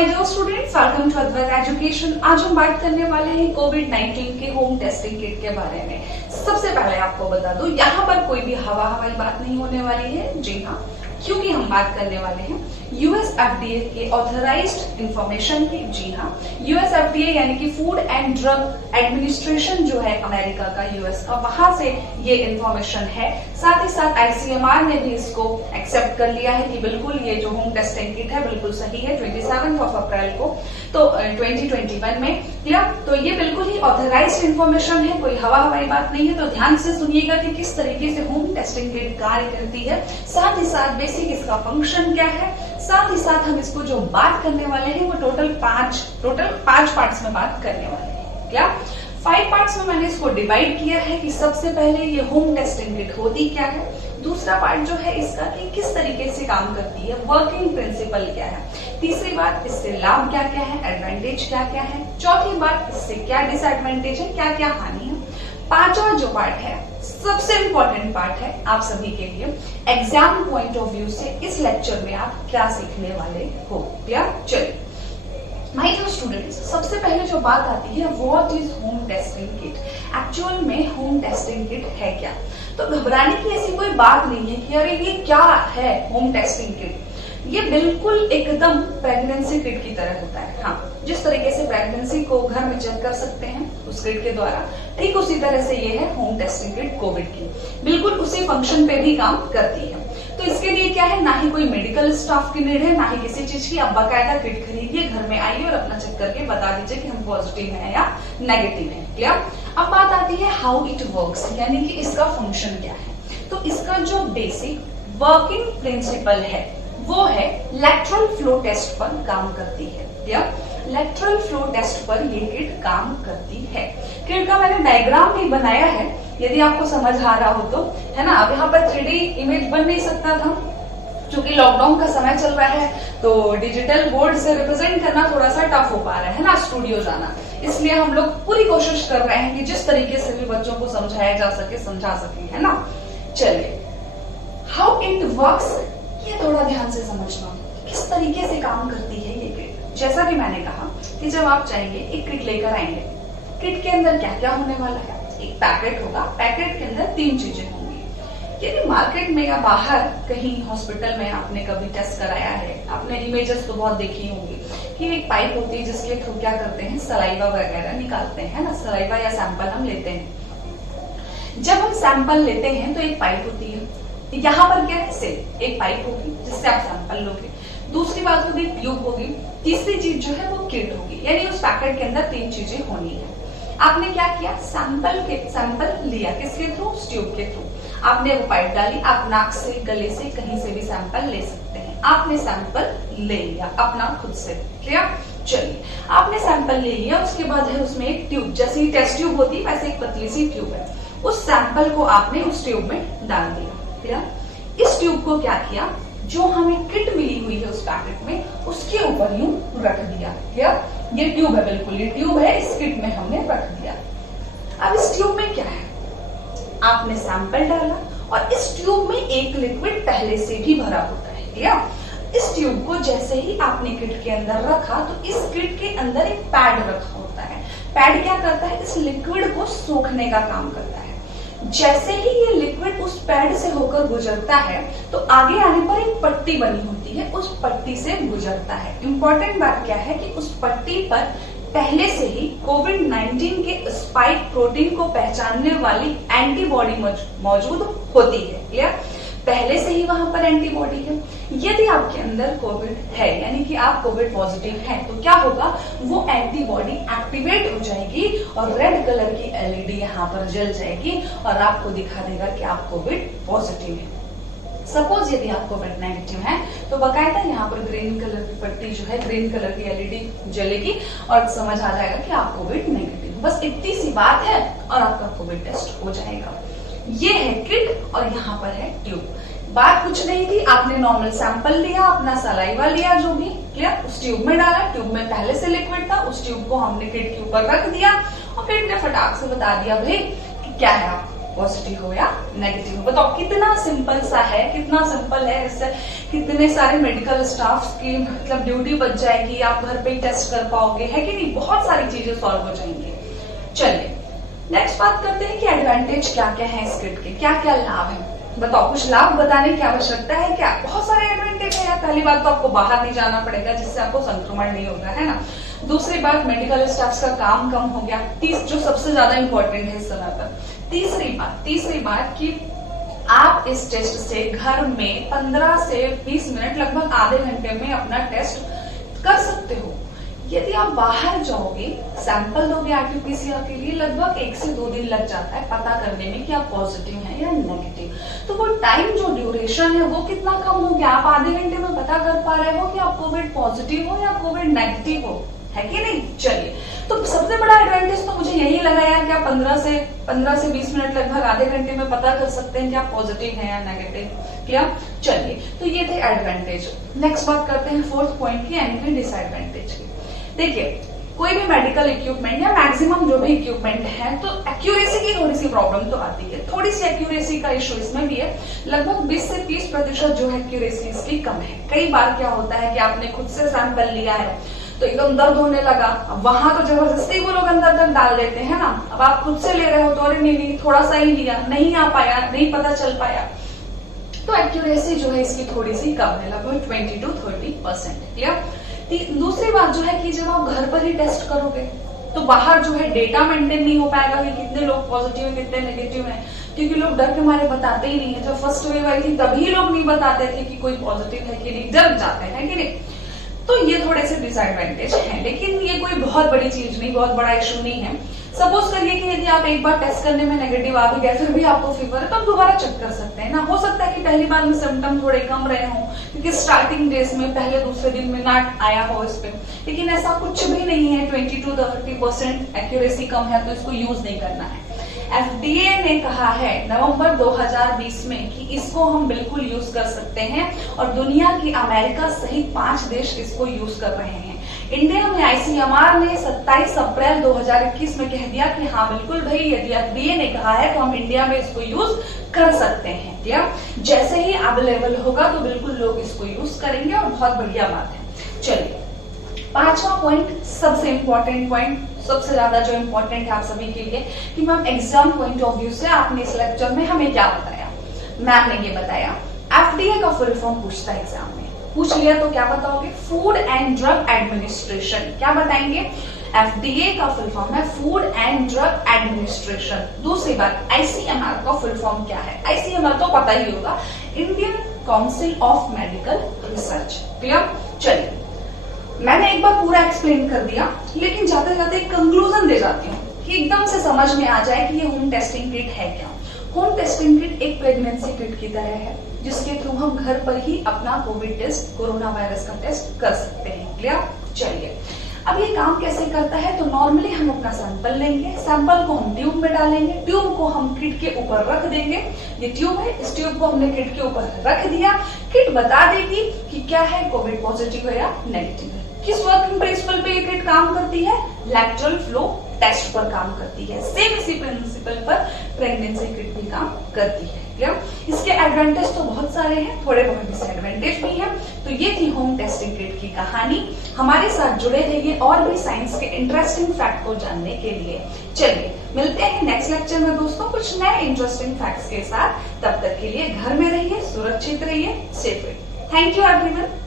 My dear students, welcome to Advait education. आज हम बात करने वाले हैं कोविड-19 के होम टेस्टिंग किट के बारे में। सबसे पहले आपको बता दूं, यहाँ पर कोई भी हवाई बात नहीं होने वाली है। जी हाँ, क्योंकि हम बात करने वाले हैं यूएस एफडीए के ऑथराइज्ड इंफॉर्मेशन की। जी हाँ, यूएस एफडीए यानी कि फूड एंड ड्रग एडमिनिस्ट्रेशन जो है अमेरिका का, यूएस का, वहां से ये इंफॉर्मेशन है। साथ ही साथ आईसीएमआर ने भी इसको एक्सेप्ट कर लिया है कि बिल्कुल ये जो होम टेस्टिंग किट है बिल्कुल सही है। 27 अप्रैल को तो 2021 में किया, तो ये बिल्कुल ही ऑथराइज्ड इंफॉर्मेशन है, कोई हवाई बात नहीं है। तो ध्यान से सुनिएगा कि किस तरीके से होम टेस्टिंग किट कार्य करती है, साथ ही साथ बेसिक इसका फंक्शन क्या है, साथ ही साथ हम इसको जो बात करने वाले हैं वो टोटल पांच पार्ट्स में बात करने वाले हैं। क्या 5 पार्ट्स में मैंने इसको डिवाइड किया है कि सबसे पहले ये होम टेस्टिंग किट होती क्या है, दूसरा पार्ट जो है इसका कि किस तरीके से काम करती है, वर्किंग प्रिंसिपल क्या है, तीसरी बात इससे लाभ क्या क्या है, एडवांटेज क्या क्या है, चौथी बात इससे क्या डिसएडवांटेज है, क्या क्या हानि है, पांचवा जो पार्ट है सबसे इंपॉर्टेंट पार्ट है आप सभी के लिए, एग्जाम पॉइंट ऑफ व्यू से इस लेक्चर में आप क्या सीखने वाले हो। क्लियर? चलिए माय डियर स्टूडेंट्स, सबसे पहले जो बात आती है what is home testing kit. Actual में होम टेस्टिंग किट है क्या? तो घबराने की ऐसी कोई बात नहीं है कि अरे ये क्या है होम टेस्टिंग किट। ये बिल्कुल एकदम प्रेगनेंसी किट की तरह होता है। हाँ, जिस तरीके से प्रेगनेंसी को घर में चेक कर सकते हैं उस किट के द्वारा, ठीक उसी तरह से ये है होम टेस्टिंग किट कोविड की, बिल्कुल उसी फंक्शन पे भी काम करती है। तो इसके लिए क्या है, ना ही कोई मेडिकल स्टाफ की नीड है, ना ही किसी चीज की। आप बाकायदा किट खरीदिए, घर में आइए और अपना चेक करके बता दीजिए कि हम पॉजिटिव है या नेगेटिव है। क्लियर? अब बात आती है हाउ इट वर्क्स, यानी कि इसका फंक्शन क्या है। तो इसका जो बेसिक वर्किंग प्रिंसिपल है वो है लैटरल फ्लो टेस्ट पर काम करती है। क्लियर? लैटरल फ्लो टेस्ट पर ये किट काम करती है। किट का मैंने डायग्राम भी बनाया है, यदि आपको समझ आ रहा हो तो, है ना। अब यहाँ पर 3D इमेज बन नहीं सकता था क्योंकि लॉकडाउन का समय चल रहा है, तो डिजिटल बोर्ड से रिप्रेजेंट करना थोड़ा सा टफ हो पा रहा है ना, स्टूडियो जाना। इसलिए हम लोग पूरी कोशिश कर रहे हैं कि जिस तरीके से भी बच्चों को समझाया जा सके समझा सके, है ना। चलिए, हाउ इट वर्क्स ये थोड़ा ध्यान से समझना, किस तरीके से काम करती है ये किट। जैसा कि मैंने कहा कि जब आप चाहेंगे एक किट लेकर आएंगे, किट के अंदर क्या क्या होने वाला है, एक पैकेट होगा, पैकेट के अंदर 3 चीजें होंगी। यदि मार्केट में या बाहर कहीं हॉस्पिटल में आपने कभी टेस्ट कराया है, आपने इमेजेस तो बहुत देखी होंगी कि एक पाइप होती है जिसके थ्रू क्या करते हैं, सलाइवा वगैरह निकालते हैं ना, सलाइवा या सैंपल हम लेते हैं। जब हम सैंपल लेते हैं तो एक पाइप होती है, यहाँ पर क्या है, सेल एक पाइप होगी जिससे आप सैंपल लोगे, दूसरी बात होगी ट्यूब होगी, तीसरी चीज जो है वो किट होगी। यानी उस पैकेट के अंदर 3 चीजें होनी है। आपने क्या किया, सैंपल लिया, किसके थ्रू, ट्यूब के थ्रू। आपने वो पाइप डाली, आप नाक से, गले से, कहीं से भी सैंपल ले सकते हैं। आपने सैंपल ले लिया अपना खुद से। क्लियर? चलिए, आपने सैंपल ले लिया, उसके बाद है उसमें एक ट्यूब, जैसी टेस्ट ट्यूब होती है वैसे एक पतली सी ट्यूब है, उस सैंपल को आपने उस ट्यूब में डाल दिया। क्लियर? इस ट्यूब को क्या किया, जो हमें किट मिली हुई है उस पैकेट में उसके ऊपर यूं रख दिया। क्लियर? ये ट्यूब है, बिल्कुल ये ट्यूब है, इस किट में हमने रख दिया। अब इस ट्यूब में क्या है, आपने सैंपल डाला और इस ट्यूब में एक लिक्विड पहले से भी भरा होता है। क्लियर? इस ट्यूब को जैसे ही आपने किट के अंदर रखा तो इस किट के अंदर एक पैड रखा होता है। पैड क्या करता है, इस लिक्विड को सोखने का काम करता है। जैसे ही ये लिक्विड उस पैड से होकर गुजरता है तो आगे आने पर एक पट्टी बनी होती है, उस पट्टी से गुजरता है। इंपॉर्टेंट बात क्या है कि उस पट्टी पर पहले से ही कोविड-19 के स्पाइक प्रोटीन को पहचानने वाली एंटीबॉडी मौजूद होती है। क्लियर? पहले से ही वहां पर एंटीबॉडी है। यदि आपके अंदर कोविड है, यानी कि आप कोविड पॉजिटिव हैं, तो क्या होगा, वो एंटीबॉडी एक्टिवेट हो जाएगी और रेड कलर की एलईडी यहाँ पर जल जाएगी और आपको दिखा देगा कि आप कोविड पॉजिटिव है। सपोज यदि आप कोविड नेगेटिव है तो बाकायदा यहाँ पर ग्रीन कलर की पट्टी जो है, ग्रीन कलर की एलईडी जलेगी और समझ आ जाएगा कि आप कोविड नेगेटिव। बस इतनी सी बात है और आपका कोविड टेस्ट हो जाएगा। ये है किट और यहाँ पर है ट्यूब। बात कुछ नहीं थी, आपने नॉर्मल सैंपल लिया, अपना सलाइवा लिया जो भी, क्लियर, उस ट्यूब में डाला, ट्यूब में पहले से लिक्विड था, उस ट्यूब को हमने किट के ऊपर रख दिया और किट ने फटाक से बता दिया भाई कि क्या है, पॉजिटिव हो या नेगेटिव हो। बताओ कितना सिंपल सा है, कितना सिंपल है। इससे कितने सारे मेडिकल स्टाफ की मतलब ड्यूटी बच जाएगी, आप घर पे ही टेस्ट कर पाओगे, है कि नहीं। बहुत सारी चीजें सॉल्व हो जाएंगी। चलिए नेक्स्ट बात करते हैं कि एडवांटेज क्या क्या है इस किट के, क्या क्या लाभ है। बताओ कुछ लाभ बताने की आवश्यकता है क्या? बहुत सारे एडवांटेज है यार। पहली बात तो आपको बाहर नहीं जाना पड़ेगा, जिससे आपको संक्रमण नहीं होगा, है ना। दूसरी बात मेडिकल स्टाफ का काम कम हो गया, जो सबसे ज्यादा इंपॉर्टेंट है इस समय पर। तीसरी बात कि आप इस टेस्ट से घर में 15 से 20 मिनट लगभग आधे घंटे में अपना टेस्ट कर सकते हो। यदि आप बाहर जाओगे, सैंपल दोगे आरटीपीसीआर के लिए, लगभग 1 से 2 दिन लग जाता है पता करने में कि आप पॉजिटिव हैं या नेगेटिव। तो वो टाइम जो ड्यूरेशन है वो कितना कम हो गया। आप आधे घंटे में पता कर पा रहे हो कि आप कोविड पॉजिटिव हो या कोविड नेगेटिव हो, है कि नहीं। चलिए तो सबसे बड़ा एडवांटेज तो मुझे यही लगा यार कि आप 15 से 20 मिनट लगभग आधे घंटे में पता कर सकते हैं कि आप पॉजिटिव हैं या नेगेटिव। क्लियर। चलिए तो ये थे एडवांटेज। नेक्स्ट बात करते हैं फोर्थ पॉइंट की, यानी कि डिसएडवांटेज की। देखिए कोई भी मेडिकल इक्विपमेंट या मैक्सिमम जो भी इक्विपमेंट है तो एक्यूरेसी की थोड़ी सी प्रॉब्लम तो आती है। थोड़ी सी एक्यूरेसी का इशू इसमें भी है। लगभग 20 से 30% जो है एक्यूरेसी इसकी कम है। कई बार क्या होता है कि आपने खुद से सैंपल लिया है तो एकदम दर्द होने लगा, वहां तो जबरदस्ती वो लोग अंदर तक डाल देते हैं ना। अब आप खुद से ले रहे हो तो अरे नहीं थोड़ा सा ही लिया, नहीं आ पाया, नहीं पता चल पाया, तो एक्यूरेसी जो है इसकी थोड़ी सी कम है, लगभग 20 to 30%। क्लियर। दूसरी बात जो है कि जब आप घर पर ही टेस्ट करोगे तो बाहर जो है डेटा मेंटेन नहीं हो पाएगा कि कितने लोग पॉजिटिव है कितने नेगेटिव हैं, क्योंकि लोग डर के मारे बताते ही नहीं है। जब फर्स्ट वेव आई थी तभी लोग नहीं बताते थे कि कोई पॉजिटिव है कि नहीं, डर जाते हैं कि नहीं। तो ये थोड़े से डिसएडवांटेज हैं, लेकिन ये कोई बहुत बड़ी चीज नहीं, बहुत बड़ा इशू नहीं है। सपोज करिए कि यदि आप एक बार टेस्ट करने में नेगेटिव आ भी गए, फिर भी आपको फीवर है, तो आप दोबारा चेक कर सकते हैं ना। हो सकता है कि पहली बार में सिम्टम थोड़े कम रहे हों, क्योंकि स्टार्टिंग डेज में पहले दूसरे दिन में ना आया हो इस पे, लेकिन ऐसा कुछ भी नहीं है। 20 to 30% एक्यूरेसी कम है तो इसको यूज नहीं करना है। FDA ने कहा है नवंबर 2020 में कि इसको हम बिल्कुल यूज कर सकते हैं, और दुनिया की अमेरिका सहित 5 देश इसको यूज कर रहे हैं। इंडिया में ICMR ने 27 अप्रैल 2021 में कह दिया कि हाँ बिल्कुल भाई, यदि FDA ने कहा है तो हम इंडिया में इसको यूज कर सकते हैं। क्या जैसे ही अवेलेबल होगा तो बिल्कुल लोग इसको यूज करेंगे, और बहुत बढ़िया बात है। चलिए 5वां पॉइंट, सबसे इंपॉर्टेंट पॉइंट, सबसे ज्यादा जो इंपॉर्टेंट है आप सभी के लिए कि ma'am exam point of view से आपने इस लेक्चर में हमें क्या बताया। मैम ने ये बताया FDA का फुल फॉर्म पूछता है एग्जाम में, पूछ लिया तो क्या बताओगे, फूड एंड ड्रग एडमिनिस्ट्रेशन। क्या बताएंगे, FDA का फुल फॉर्म है फूड एंड ड्रग एडमिनिस्ट्रेशन। दूसरी बात ICMR का फुल फॉर्म क्या है, ICMR तो पता ही होगा, Indian council of medical research. Clear. चलिए मैंने एक बार पूरा एक्सप्लेन कर दिया, लेकिन जाते जाते एक कंक्लूजन दे जाती हूँ कि एकदम से समझ में आ जाए कि ये होम टेस्टिंग किट है क्या। होम टेस्टिंग किट एक प्रेगनेंसी किट की तरह है, जिसके थ्रू हम घर पर ही अपना कोविड टेस्ट, कोरोना वायरस का टेस्ट कर सकते हैं। क्लियर। चलिए अब ये काम कैसे करता है, तो नॉर्मली हम अपना सैंपल लेंगे, सैंपल को हम ट्यूब में डालेंगे, ट्यूब को हम किट के ऊपर रख देंगे। ये ट्यूब है, इस ट्यूब को हमने किट के ऊपर रख दिया, किट बता देगी कि क्या है, कोविड पॉजिटिव है या नेगेटिव है। किस वर्किंग प्रिंसिपल पे ये किट काम करती है, लैटरल फ्लो टेस्ट पर काम करती है। सेम इसी प्रिंसिपल पर प्रेगनेंसी किट भी काम करती है। क्लियर। इसके एडवांटेज तो बहुत सारे हैं, थोड़े बहुत डिसएडवांटेज भी हैं। तो ये थी होम टेस्टिंग किट की कहानी। हमारे साथ जुड़े रहिए और भी साइंस के इंटरेस्टिंग फैक्ट को जानने के लिए। चलिए मिलते हैं नेक्स्ट लेक्चर में दोस्तों, कुछ नए इंटरेस्टिंग फैक्ट्स के साथ। तब तक के लिए घर में रहिए, सुरक्षित रहिए, सेफ रहिए। Thank you everyone.